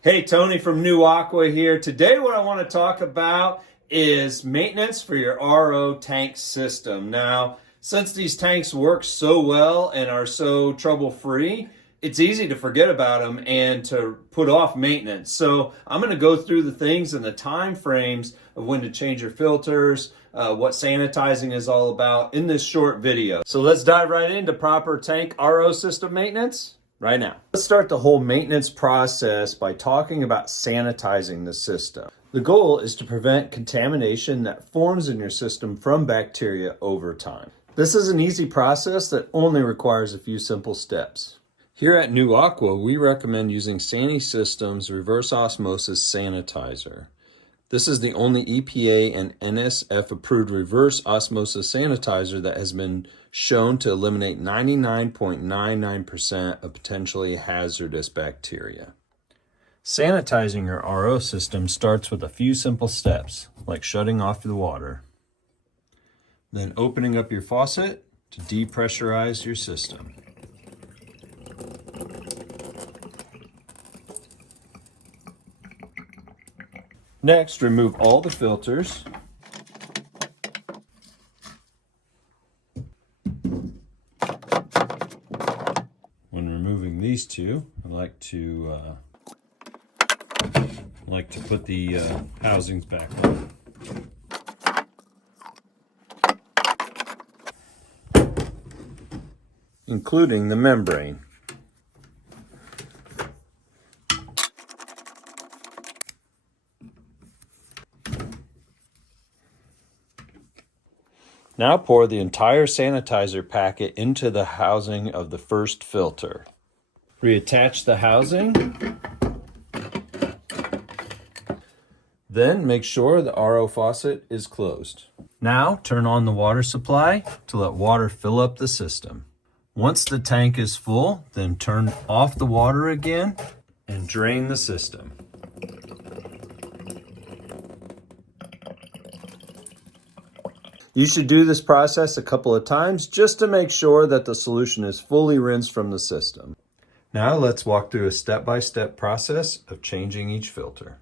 Hey, Tony from NU Aqua here. Today what I want to talk about is maintenance for your RO tank system. Now, since these tanks work so well and are so trouble-free, it's easy to forget about them and to put off maintenance. So I'm going to go through the things and the time frames of when to change your filters, what sanitizing is all about in this short video. So let's dive right into proper tank RO system maintenance right now. Let's start the whole maintenance process by talking about sanitizing the system. The goal is to prevent contamination that forms in your system from bacteria over time. This is an easy process that only requires a few simple steps. Here at NU Aqua, we recommend using Sani System's reverse osmosis sanitizer. This is the only EPA and NSF approved reverse osmosis sanitizer that has been shown to eliminate 99.99% of potentially hazardous bacteria. Sanitizing your RO system starts with a few simple steps, like shutting off the water, then opening up your faucet to depressurize your system. Next, remove all the filters. When removing these two, I like to put the housings back on. Including the membrane. Now pour the entire sanitizer packet into the housing of the first filter. Reattach the housing. Then make sure the RO faucet is closed. Now turn on the water supply to let water fill up the system. Once the tank is full, then turn off the water again and drain the system. You should do this process a couple of times just to make sure that the solution is fully rinsed from the system. Now let's walk through a step-by-step process of changing each filter.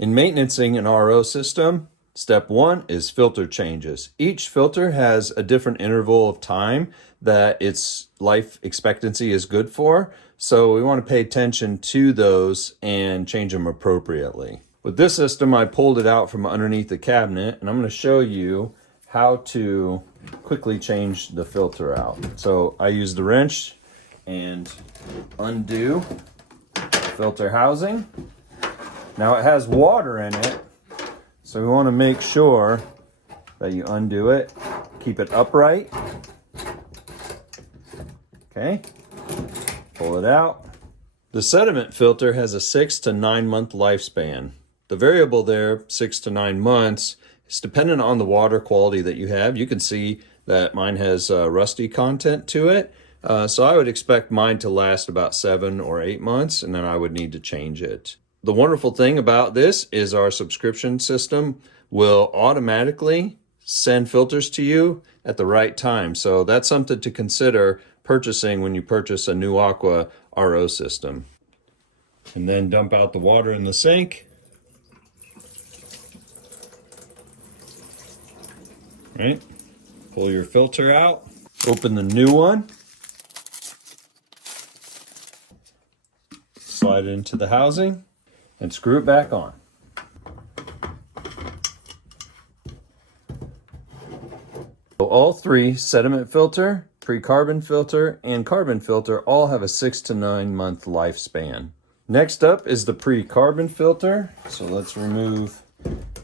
In maintaining an RO system, step 1 is filter changes. Each filter has a different interval of time that its life expectancy is good for, so we want to pay attention to those and change them appropriately. With this system, I pulled it out from underneath the cabinet, and I'm going to show you how to quickly change the filter out. So I use the wrench and undo the filter housing. Now it has water in it, so we want to make sure that you undo it, keep it upright. Okay, pull it out. The sediment filter has a 6 to 9 month lifespan. The variable there, 6 to 9 months, is dependent on the water quality that you have. You can see that mine has rusty content to it. So I would expect mine to last about 7 or 8 months, and then I would need to change it. The wonderful thing about this is our subscription system will automatically send filters to you at the right time. So that's something to consider purchasing when you purchase a NU Aqua RO system. And then dump out the water in the sink. Right, pull your filter out, open the new one, slide it into the housing, and screw it back on. So all three, sediment filter, pre-carbon filter, and carbon filter, all have a 6 to 9 month lifespan. Next up is the pre-carbon filter, so let's remove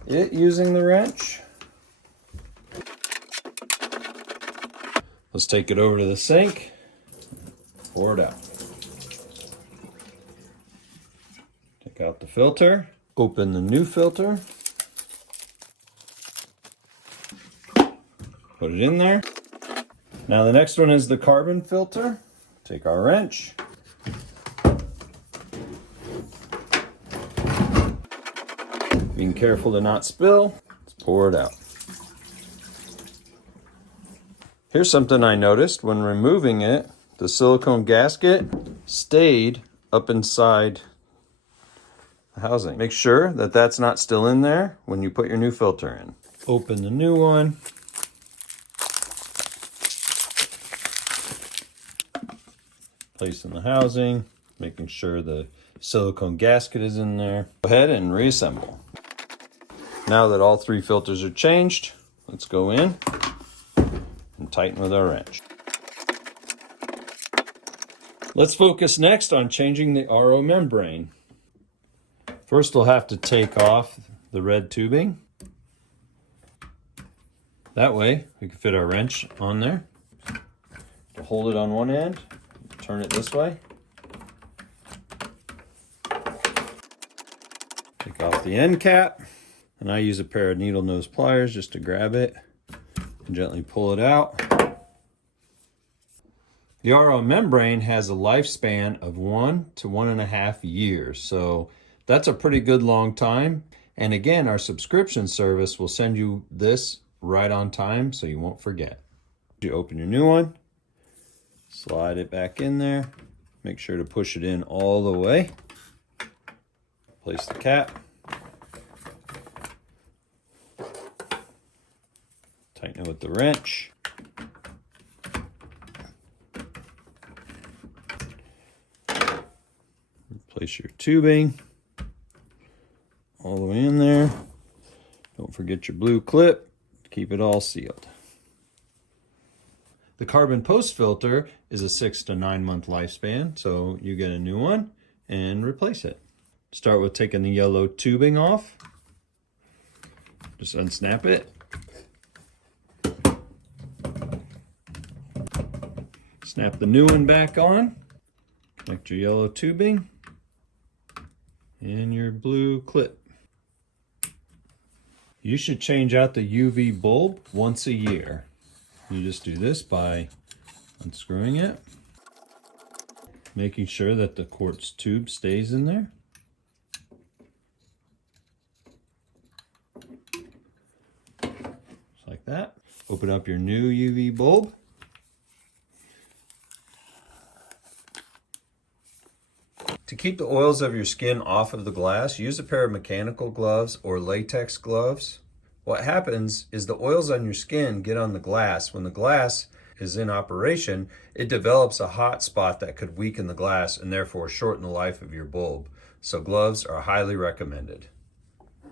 it using the wrench. Let's take it over to the sink, pour it out. Take out the filter, open the new filter, put it in there. Now the next one is the carbon filter. Take our wrench, being careful to not spill, let's pour it out. Here's something I noticed when removing it. The silicone gasket stayed up inside housing. Make sure that that's not still in there when you put your new filter in. Open the new one. Place in the housing, making sure the silicone gasket is in there. Go ahead and reassemble. Now that all 3 filters are changed, let's go in and tighten with our wrench. Let's focus next on changing the RO membrane. First, we'll have to take off the red tubing. That way, we can fit our wrench on there. We'll hold it on one end, turn it this way. Take off the end cap, and I use a pair of needle nose pliers just to grab it and gently pull it out. The RO membrane has a lifespan of 1 to 1.5 years, so that's a pretty good long time. And again, our subscription service will send you this right on time so you won't forget. You open your new one, slide it back in there, make sure to push it in all the way, place the cap, tighten it with the wrench, place your tubing all the way in there. Don't forget your blue clip. Keep it all sealed. The carbon post filter is a 6 to 9 month lifespan, so you get a new one and replace it. Start with taking the yellow tubing off. Just unsnap it. Snap the new one back on. Connect your yellow tubing and your blue clip. You should change out the UV bulb once a year. You just do this by unscrewing it, making sure that the quartz tube stays in there. Just like that. Open up your new UV bulb. To keep the oils of your skin off of the glass, use a pair of mechanical gloves or latex gloves. What happens is the oils on your skin get on the glass. When the glass is in operation, it develops a hot spot that could weaken the glass and therefore shorten the life of your bulb. So gloves are highly recommended.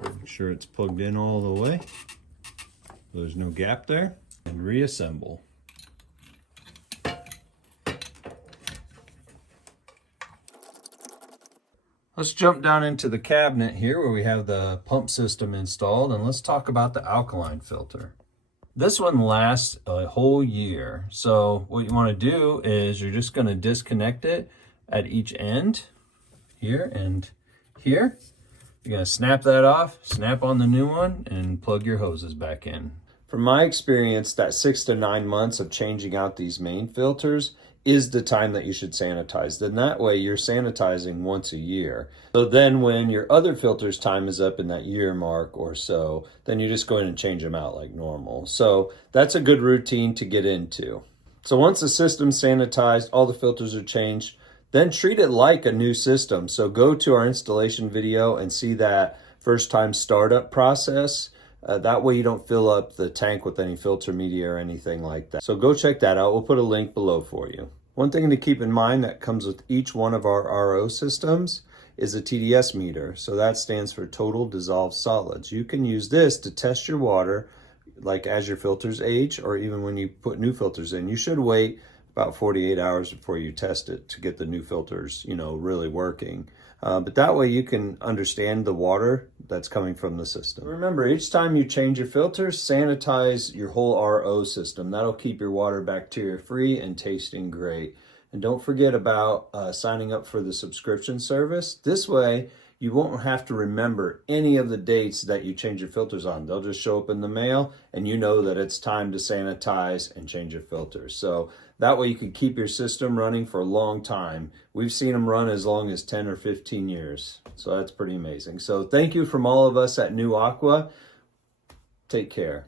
Make sure it's plugged in all the way. There's no gap there. And reassemble. Let's jump down into the cabinet here where we have the pump system installed, and let's talk about the alkaline filter. This one lasts a whole year. So what you want to do is you're just going to disconnect it at each end, here and here. You're going to snap that off, snap on the new one, and plug your hoses back in. From my experience, that 6 to 9 months of changing out these main filters is the time that you should sanitize. Then that way you're sanitizing once a year. So then when your other filter's time is up in that year mark or so, then you just go in and change them out like normal. So that's a good routine to get into. So once the system's sanitized, all the filters are changed, then treat it like a new system. So go to our installation video and see that first time startup process. That way you don't fill up the tank with any filter media or anything like that. So go check that out. We'll put a link below for you. One thing to keep in mind that comes with each one of our RO systems is a TDS meter. So that stands for total dissolved solids. You can use this to test your water, like as your filters age, or even when you put new filters in. You should wait about 48 hours before you test it to get the new filters, really working. But that way you can understand the water that's coming from the system. Remember, each time you change your filters, sanitize your whole RO system. That'll keep your water bacteria free and tasting great. And don't forget about signing up for the subscription service. This way, you won't have to remember any of the dates that you change your filters on. They'll just show up in the mail and you know that it's time to sanitize and change your filters. So that way you can keep your system running for a long time. We've seen them run as long as 10 or 15 years. So that's pretty amazing. So thank you from all of us at NU Aqua. Take care.